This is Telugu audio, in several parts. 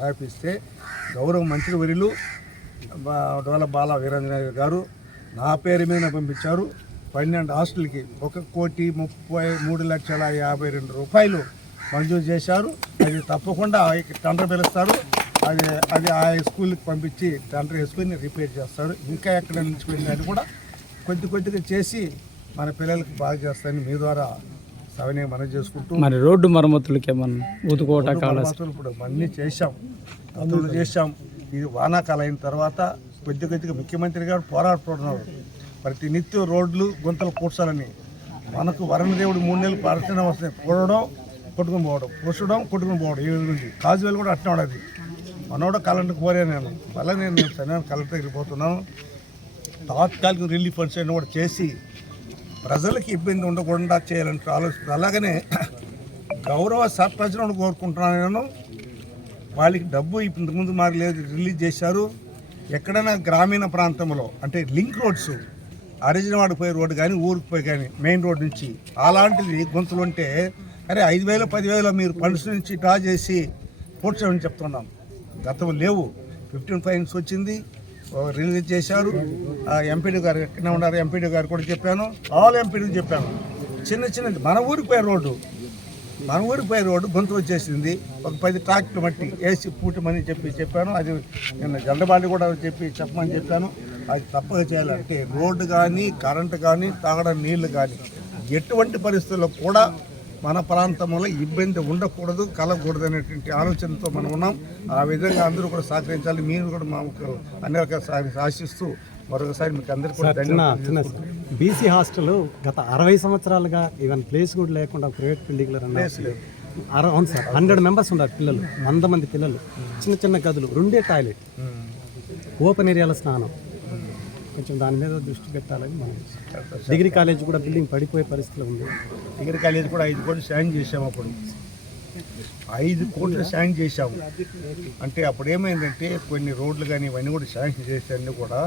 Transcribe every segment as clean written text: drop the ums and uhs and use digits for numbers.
రాపిస్తే గౌరవ మంత్రివర్యులు డోల బాల వీరేంద్రనాథ్ గారు నా పేరు మీద పంపించారు. 12 హాస్టల్కి 1,33,52,000 రూపాయలు మంజూరు చేశారు. అది తప్పకుండా టెండర్ పిలుస్తారు. అది ఆ స్కూల్కి పంపించి టెండర్ వేసుకొని రిపేర్ చేస్తారు. ఇంకా ఎక్కడ నిలిచిపోయిందని కూడా కొద్దిగా చేసి మన పిల్లలకి బాగా చేస్తారని మీ ద్వారా సవినీయ మనం చేసుకుంటూ మరి రోడ్డు మరమ్మతులకి ఏమన్నా ఇప్పుడు అన్నీ చేశాం, గతంలో చేశాం. ఇది వానాకాలం అయిన తర్వాత కొద్దిగా ముఖ్యమంత్రి గారు పోరాడుతున్నారు. ప్రతి నిత్యం రోడ్లు గుంతలు కూర్చాలని. మనకు వరుణదేవుడు 3 నెలలు ప్రార్థన వస్తాయి. కూడడం కొట్టుకుని పోవడం ఈ నుంచి కాజువేలు కూడా అట్నే ఉండదు. మనోడ కలెక్టర్కి పోరే నేను మళ్ళీ నేను శనివారం కలెక్టర్ దగ్గరికి పోతున్నాను. తాత్కాలిక రిలీఫ్ ఫండ్స్ అయినా కూడా చేసి ప్రజలకు ఇబ్బంది ఉండకుండా చేయాలంటే ఆలోచన. అలాగనే గౌరవ సర్పంచ్లను కోరుకుంటున్నాను నేను. వాళ్ళకి డబ్బు ఇంతకుముందు మాకు లేదు, రిలీజ్ చేశారు. ఎక్కడైనా గ్రామీణ ప్రాంతంలో అంటే లింక్ రోడ్స్, అరిజినవాడికి పోయే రోడ్డు కానీ ఊరికి పోయి కానీ మెయిన్ రోడ్ నుంచి అలాంటిది గుంతలు ఉంటే అరే 5,000 10,000 మీరు ఫండ్స్ నుంచి డ్రా చేసి కూర్చోమని చెప్తున్నాం. గతంలో లేవు. 15 ఫైన్స్ వచ్చింది, రిలీజ్ చేశారు. ఎంపీడీ గారు ఎక్కడనే ఉన్నారు, ఎంపీడీ గారు కూడా చెప్పాను, ఆల్ ఎంపీడీకి చెప్పాను. చిన్నది మన ఊరికి పోయే రోడ్డు గొంతు వచ్చేసింది. ఒక 10 ట్రాక్టర్లు మట్టి వేసి పూటమని చెప్పాను. అది నిన్న జెండబాండి కూడా చెప్పమని చెప్పాను. అది తప్పక చేయాలంటే రోడ్డు కానీ కరెంటు కానీ తాగడం నీళ్లు కానీ ఎటువంటి పరిస్థితుల్లో కూడా మన ప్రాంతంలో ఇబ్బంది ఉండకూడదు, కలగకూడదు అనేటువంటి ఆలోచనతో మనం ఉన్నాం. ఆ విధంగా అందరూ కూడా సహకరించాలి. మీరు కూడా మాకు అన్ని రకాల ఆశిస్తూ మరొకసారి మీకు అందరికీ కూడా ధన్యవాదాలు. బీసీ హాస్టల్ గత 60 సంవత్సరాలుగా ఈవెన్ ప్లేస్ కూడా లేకుండా ప్రైవేట్ బిల్డింగ్లో అవును సార్, 100 మెంబర్స్ ఉన్నారు పిల్లలు, 100 మంది పిల్లలు, చిన్న గదులు, 2 టాయిలెట్, ఓపెన్ ఏరియాలో స్నానం. కొంచెం దాని మీద దృష్టి పెట్టాలని మనం. డిగ్రీ కాలేజ్ కూడా బిల్డింగ్ పడిపోయే పరిస్థితిలో ఉంది. డిగ్రీ కాలేజ్ కూడా 5 కోట్లు శాంక్షన్ చేసాము. అప్పుడు 5 కోట్లు శాంక్షన్ చేశాము. అంటే అప్పుడు ఏమైందంటే కొన్ని రోడ్లు కానీ ఇవన్నీ కూడా శాంక్షన్ చేసేవన్నీ కూడా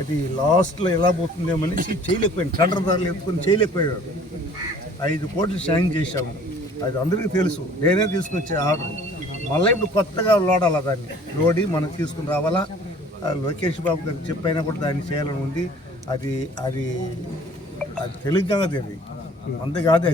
అది లాస్ట్లో ఎలా పోతుందేమో అనేసి చేయలేకపోయాను. టెండర్ ధరలు ఎత్తుకొని చేయలేకపోయాడు. 5 కోట్లు శాంక్షన్ చేశాము. అది అందరికీ తెలుసు. నేనే తీసుకొచ్చే ఆర్డర్. మళ్ళీ ఇప్పుడు కొత్తగా లోడాలా, దాన్ని లోడి మనం తీసుకుని రావాలా. లోకేష్ బాబు గారికి చెప్పైనా కూడా దాన్ని చేయాలని ఉంది. అది అది అది తెలుగుగా అది మంది కాదు.